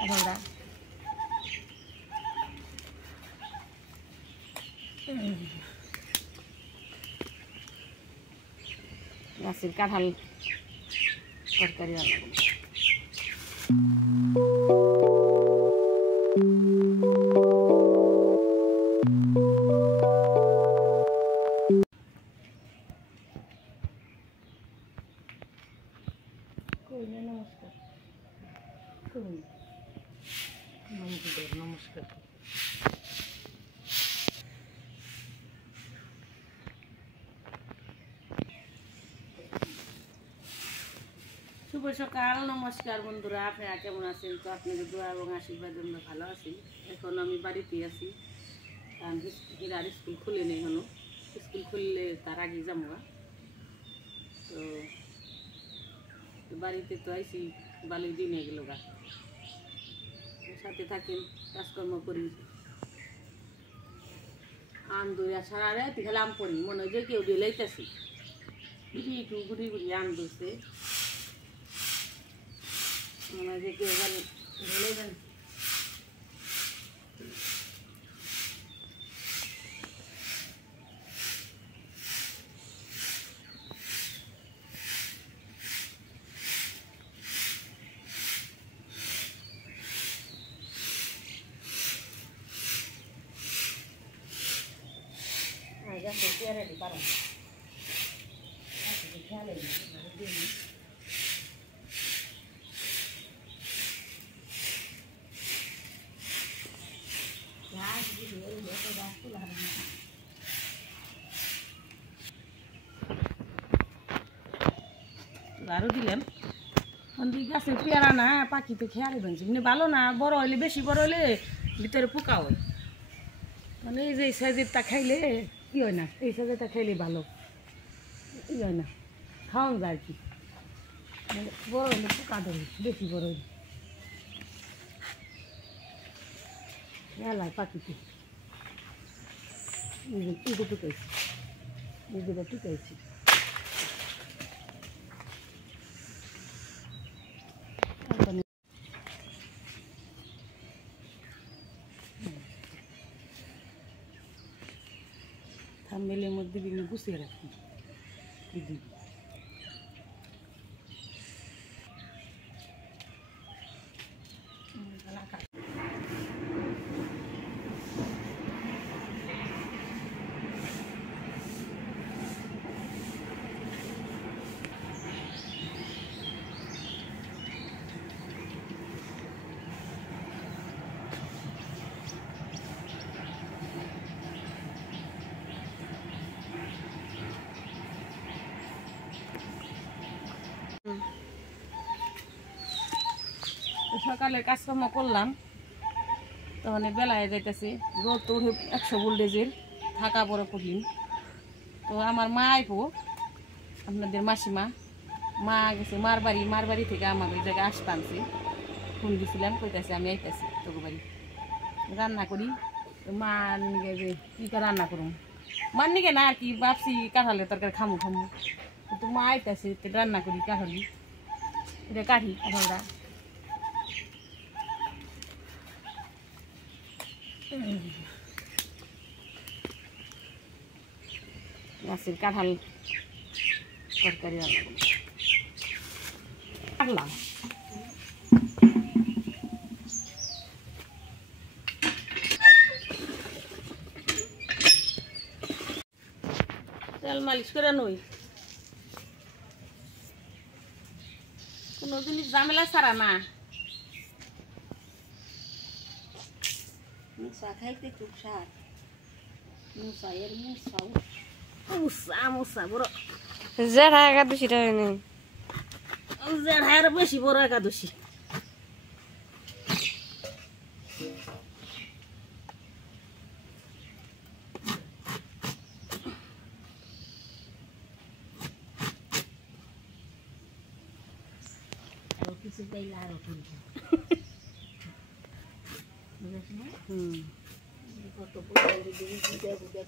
কাঁঠালটা গাছের কাঁঠাল তরকারি বানাবো। নমস্কার নমস্কার। শুভ সকাল, নমস্কার বন্ধুরা, আপনারা কেমন আছেন? তো আপনাদের দোয়া এবং আশীর্বাদ জন্য ভালো আছি। এখন আমি বাড়িতে আছি, কারণ এর আর স্কুল খুলে নেই এখনো। স্কুল খুললে তার আগে যাবো। তো বাড়িতে তো আইসি ভালোই দিন হয়ে গেল গা। সাথে থাকেন, কাজকর্ম করি। আম দইয়া সারা রাতি খালি আম পড়ি, মনে হয় যে কেউ দিয়ে লাইতেছি। গুড়ি গুড়ি আম ধরছে, মনে হয় যে কেউ ঢেলে দেন। পেয়ারাটি পারেন খেয়ালে আরো দিলাম। গাছের পেয়ারা না পাখিতে খেয়ালে ভাঙছে, মানে ভালো না। বড় হইলে, বেশি বড় হইলে ভিতরে পোকা হয়। মানে এই যে সাইজেরটা খাইলে কি হয় না, এই সাইজেরটা খাইলে ভালো ই হয় না, খাওয়ান যায় আর কি। মানে বড় হইলে পোকা ধরে, বেশি বড় হইলে খেয়ালায় পাখিতে। টুকাইছি, নিজেরা টুকাইছি। থাম্বনেলের মধ্যে বিভিন্ন গুছিয়ে রাখি দিদি। সকালে কাজকর্ম করলাম, তখন বেলায় যাইতেছে, রোদ তো উঠে 100 ভোল্টেজের, থাকা বড় কঠিন। তো আমার মা আইবো, আপনাদের মাসিমা মা গেছে মার বাড়ি থেকে আমার ওই জায়গায় আসতে আনছি। ফোন দিয়েছিলাম, কইতাছে আমি আইতাছি তোকে বাড়ি, রান্না করি। মা নিকে যে কী রান্না করুম, মার নিকে না আর কি, ভাবছি কাঁঠালের তরকারি খামু। কিন্তু মা আইতাছে, রান্না করি কাঁঠালি, এটা কাঠি কাঁঠালটা। গাছের কাঁঠাল তরকারি বানাবো। তেল মালিশ করে নই, কোনো জিনিস ঝামেলা ছাড়া না। মুসা খাইতে খুব স্বাদ, মুসা এর মুসা বড় জেঠা একাদশীটা নেই, জেঠার বেশি বড় একাদশী। কিছু পাইলে আরো করবো। কত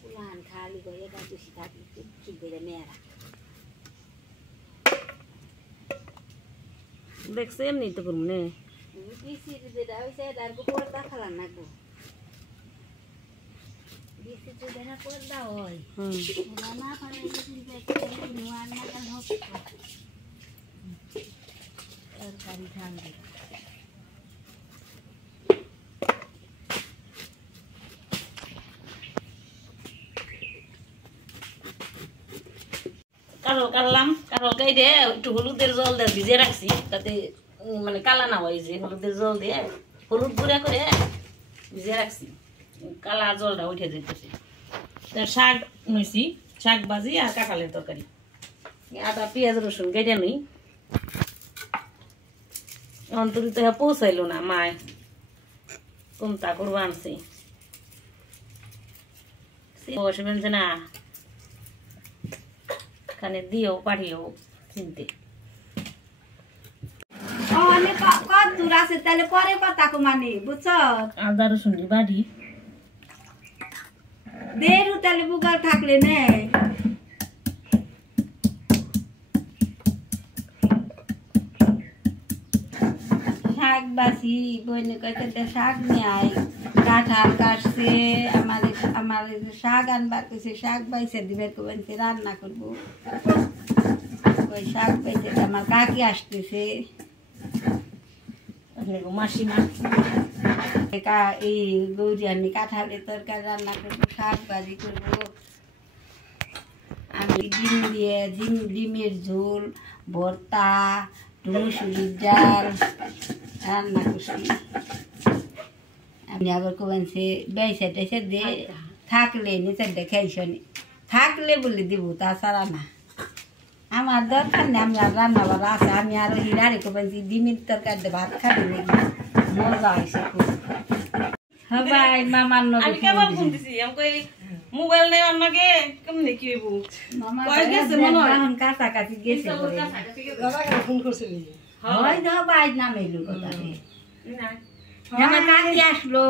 পুলান খালি করে একাদশী থাকলে চুপ করে মেয়েরা দেখছে, এমনি তো করবো নে। বিসির যেটা হইছে এটার পর্দা ফেলা নাকবো বিসির যেটা পর্দা হয় ওরা না ফেলাইলে কিন্তু একটা নোয়ার নাগাল হোক তরকারি ঠান্ডা কারল কাটলাম কারল কাইটে একটু হলুদের জল দিয়ে ভিজে রাখছি তাতে মানে কালা না হয় যে হলুদের জল দিয়ে হলুদ গুঁড়া করে ভিজে রাখছি কালা জলটা উঠে যেতেছে তার শাক নইছি শাক ভাজি আর কাঁঠালের তরকারি আদা পেঁয়াজ রসুন কেটে নই অন্তরিত পৌঁছাইলো না মায় কোনটা করবো আনছে বসে না খানে দিও পাঠিও চিনতে অনেক কত দূর আছে তাহলে পরে কথা কমানি বুঝছো আদা রসুন বাড়ি দেরু তাহলে বুগাল থাকলে নেই শাক বাসি বইনে কয়েকটা শাক নিয়ে আয় কাঁঠাল কাটছে আমার শাক আনবার কইছে শাক বাইছে দিবে কইছে রান্না করবো ওই শাক বাইছে আমার কাকি আসতেছে মাসিমা এই গৌরী আনি কাঁঠালের তরকারি রান্না করবো শাক ভাজি করবো আমি ডিমের ঝোল ভর্তা মুসুরির ডাল রান্না করছি আমি আবার কমানছে বেসে টেসে দিয়ে থাকলে নিচে দেখাইছি থাকলে বলে দিব তাছাড়া না আমার দরকার নেই আমি আর রান্না বাড়া আছে আমি আরো হিরারে কমানছি ডিমের তরকারি ভাত খাবি নাকি মজা হয়েছে খুব সবাই মামার আমি কেবল ফোন দিছি আমি কই মোবাইল নেই অন্যকে কেমনে কি হইব কই গেছে মনে হয় এখন কাছাকাছি গেছে ফোন করছিলি হয় না বাইর নাম এলো কথা আমার কাকি আসলো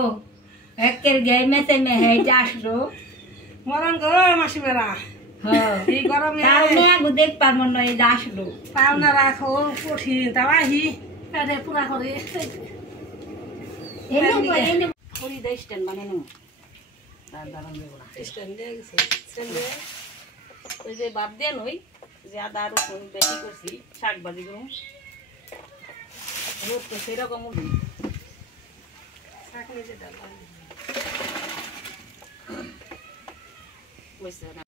একের গায়ে মেতে মেহেটা আসলো মরণ গো মাসিমেরা এই গরমে তাও মেয়াগু দেখ পারবো না এই আসলো পাওনা রাখো কঠিন তাও আহি পেটে পুরা করে এনে পুরি দে স্ট্যান্ড বানাই নেব স্ট্যান্ড দিয়ে গেছে ওই যে বাপ দেন ওই যে আদা রসুন বেশি করছি শাক ভাজি করুন রোদ তো সেরকম উঠি শাক নিজে ডাল বুঝছে না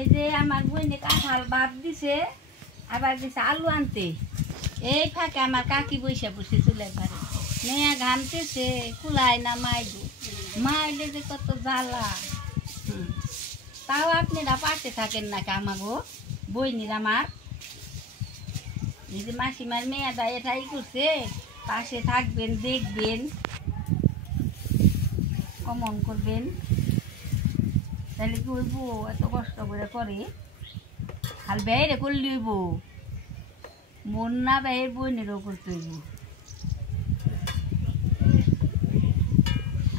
এই যে আমার বইনে কাঁঠাল বাদ দিছে আবার দিছে আলু আনতে এই ফাঁকে আমার কাকি বসে বসে চুলের ঘরে মেয়া ঘামতেছে কুলায় না মাইডু মাইলে যে কত জ্বালা তাও আপনারা পাশে থাকেন নাকি আমাগো বইনির আমার এই যে মাসিমার মেয়েটা এটাই করছে পাশে থাকবেন দেখবেন কমন করবেন তাহলে কি হইব এত কষ্ট করে খাল বেয়ে করলে হইব মন না বেয়ের বইনেরও করতে হইব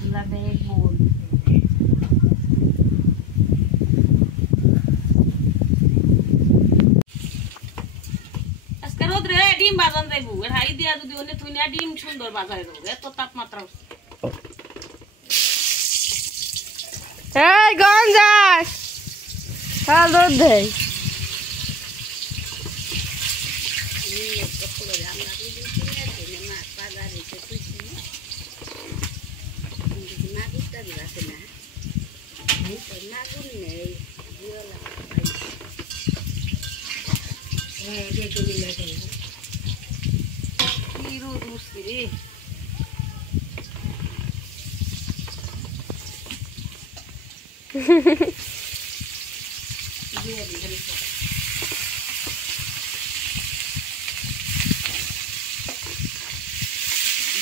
আমরা বেয়ের বোন আজকে রোদ রে ডিম বাজান যাইবো এর হাই দিয়া যদি অন্য থুই না ডিম সুন্দর বাজারে দেবো এত তাপমাত্রা হচ্ছে এই গঞ্জাস কাল দুধ দেই কি রোদ উঠছে রে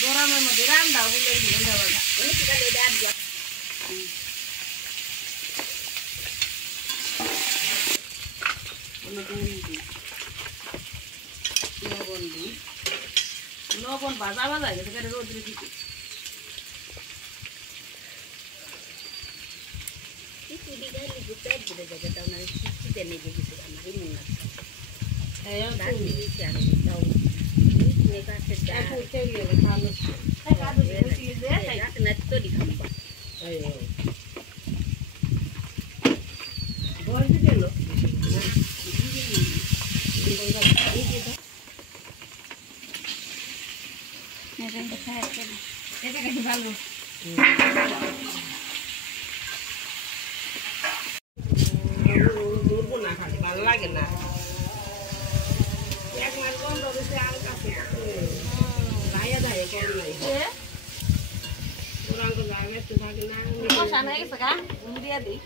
গরমের মধ্যে রান্না বলে লবণ ভাজা ভাজা গেছে রোদ্রে দিতে কিনে পাশে না তৈরি খাবো ভালো ভালো লাগে না এক মাস বন্ধ হয়েছে আর কাছে দাঁড়িয়ে দাঁড়িয়ে কম নাই ওরাঙ্গ জায়গা একটু থাকে না বসানো হয়ে গেছে গা দিয়ে দিই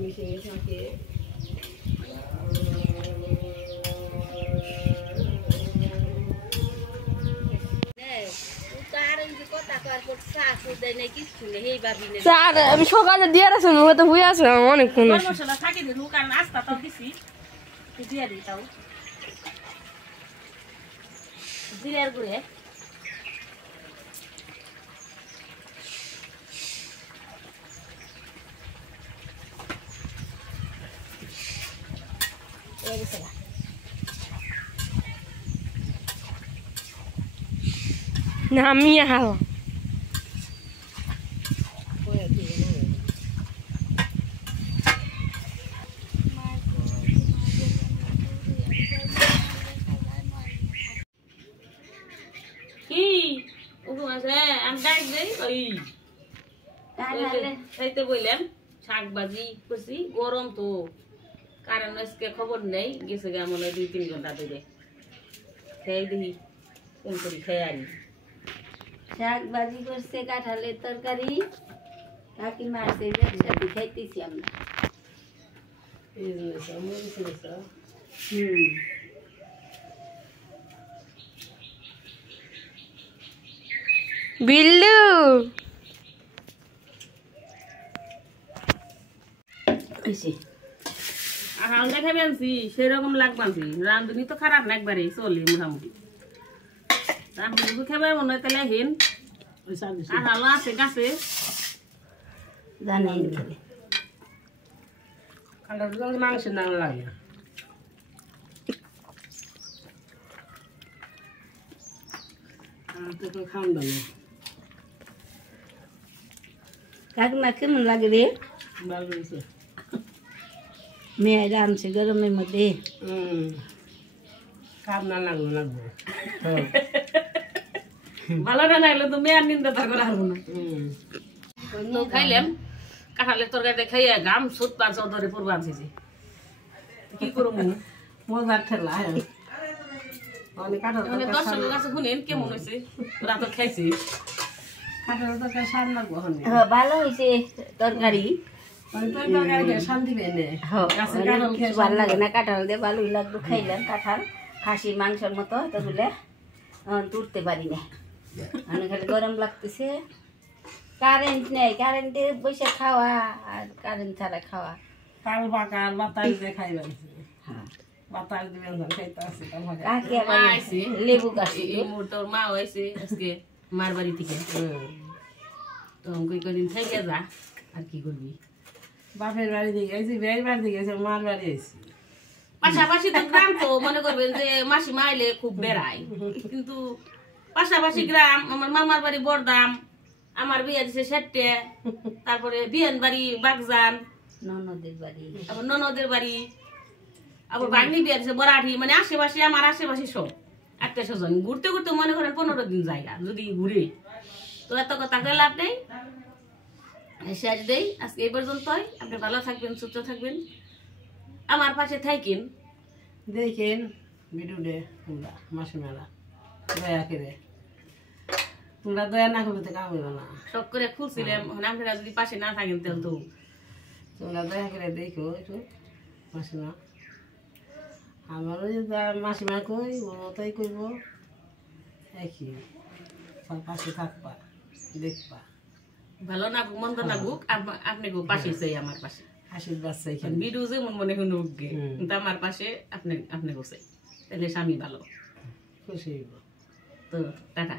মিশিয়ে থাকে স্যার আমি সকালে দিয়ে আসি তো হয়ে আছে অনেকক্ষণ মশলা থাকি দিন কারণ আস্তা তো দিছি দিয়ে দিই তাও জিরার গুঁড়ে নামিয়ে হাওয়া কি আমি ডাক দিই ওই খাইতে বললাম শাক ভাজি করছি গরম তো কারণ আজকে খবর নেই গেছে গা মনে হয় 2-3 ঘন্টা ধরে খেয়ে দেখি কোন করি খেয়ে আনি শাক ভাজি করছে কাঁঠালের তরকারি কাকি মারছে একসাথে খাইতেছি আমরা বিল্লু আর দেখে বেনছি সেরকম লাগবানছি রাঁধুনি তো খারাপ না একবারে চলে মোটামুটি রাঁধুনি খেবে মনে হয় তাহলে হেন আর হালো আছে গাছে জানেন মাংস না লাগে খাওয়ান দাও কাকিমা কেমন লাগে রে ভালো হয়েছে মেয়ে রাঁধছে গরমের মধ্যে খারাপ না লাগলো ভালো না লাগলে তো মেয়ের নিন্দা তা করা হবো না তো খাইলাম কাঁঠালের তরকারিতে খাইয়া গাম সুত পাঁচ ধরে পড়বো আনছি কি করবো মজার ঠেলা দর্শকের কাছে শুনেন কেমন হয়েছে ওরা তো খাইছি কাঁঠালের তরকারি স্বাদ লাগবো ভালো হয়েছে তরকারি শান্তি পেয়ে ভালো লাগে না কাঁঠাল দিয়ে ভালোই লাগলো খাইলাম কাঁঠাল খাসির মাংসের মতো এতগুলো তুলতে পারি না আমি খালি গরম লাগতেছে কারেন্ট নেই কারেন্টে বসে খাওয়া আর কারেন্ট ছাড়া খাওয়া কাল পাকাল বাতাস দিয়ে খাইবেন বাতাস দিবেন খাইতে আসি কাকে আবার লেবু গাছ তোর মা হয়েছে আজকে মার বাড়ি থেকে তো কদিন থেকে যা আর কি করবি বাপের বাড়ি থেকে গেছি বিয়ের বাড়ি থেকে গেছে মার বাড়ি আইছি পাশাপাশি তো গ্রাম তো মনে করবেন যে মাসিমা আইলে খুব বেড়ায় কিন্তু পাশাপাশি গ্রাম আমার মামার বাড়ি বড়দাম আমার বিয়ে দিছে সেটে তারপরে বিয়ান বাড়ি বাগজান ননদের বাড়ি আবার ননদের বাড়ি আবার বাগনি বিয়ে দিছে বরাঠি মানে আশেপাশে আমার আশেপাশে সব আত্মীয় স্বজন ঘুরতে ঘুরতে মনে করেন 15 দিন জায়গা যদি ঘুরে তো এত কথা করে লাভ নেই শেষ দেই আজকে এই পর্যন্তই আপনি ভালো থাকবেন সুস্থ থাকবেন আমার পাশে থাকেন দেখেন ভিডিওতে তোমরা মাসিমারা দয়া করে তোমরা দয়া না করবে তো কাম হইব না শখ করে খুলছিলাম আপনারা যদি পাশে না থাকেন তাহলে তো তোমরা দয়া করে দেখো একটু মাসিমা আমারও যদি মাসিমা কই ও মতোই করব একই সব পাশে থাকবা দেখবা ভালো না মন্দ না গুক আপনি গো পাশে চাই আমার পাশে আশীর্বাদ চাই ভিডিও যেমন মনে হয় নুক গে কিন্তু আমার পাশে আপনি গো চাই তাহলে স্বামী ভালো খুশি হইব তো টাটা